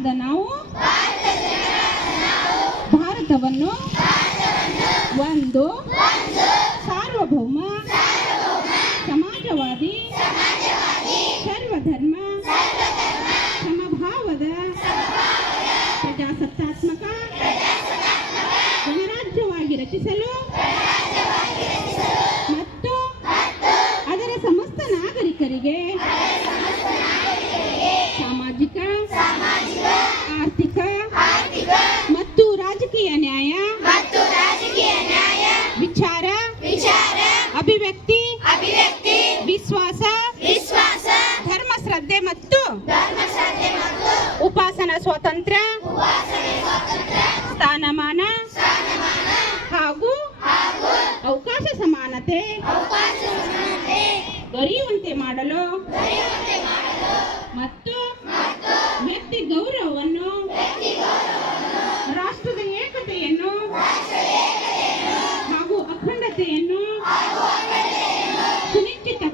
ಜನರಾದ ನಾವು? ಭಾರತವನ್ನು ಒಂದು ಸಾರ್ವಭೌಮ ಸಮಾಜವಾದಿ ಸರ್ವಧರ್ಮ ಸಮಭಾವದ ಪ್ರಜಾಸತ್ತಾತ್ಮಕ ಗಣರಾಜ್ಯವಾಗಿ ರಚಿಸಲು ಅಭಿವ್ಯಕ್ತಿ ಅಭಿವ್ಯಕ್ತಿ ವಿಶ್ವಾಸ ವಿಶ್ವಾಸ ಧರ್ಮ ಶ್ರದ್ಧೆ ಮತ್ತು ಧರ್ಮಶ್ರದ್ಧೆ ಮತ್ತು ಉಪಾಸನಾ ಸ್ವಾತಂತ್ರ್ಯ ಸ್ಥಾನಮಾನ ಹಾಗೂ ಅವಕಾಶ ಸಮಾನತೆ ಅವಕಾಶ ಸಮಾನತೆ ದೊರೆಯುವಂತೆ ಮಾಡಲು ಮತ್ತು ವ್ಯಕ್ತಿ ಗೌರವವನ್ನು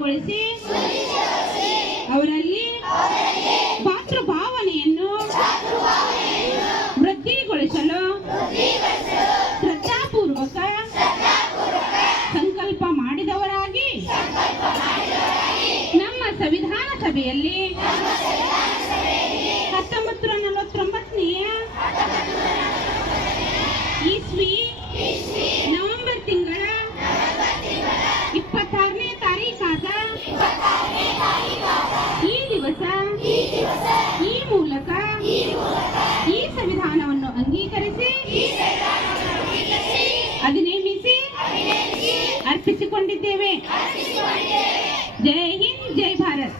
ಸುನಿಶ್ಚಿತಗೊಳಿಸಿ ಅವರಲ್ಲಿ ಭಾವನೆಯನ್ನು ವೃದ್ಧಿಗೊಳಿಸಲು ಶ್ರದ್ಧಾಪೂರ್ವಕ ಸಂಕಲ್ಪ ಮಾಡಿದವರಾಗಿ ನಮ್ಮ ಸಂವಿಧಾನ ಸಭೆಯಲ್ಲಿ ಹತ್ತೊಂಬತ್ತು ನಲವತ್ತೊಂಬತ್ತನೆಯ ಇಸ್ವಿ ಅಭಿನೇಮಿಸಿ ಅರ್ಪಿಸಿಕೊಂಡಿದ್ದೇವೆ. ಜೈ ಹಿಂದ್ ಜೈ ಭಾರತ್.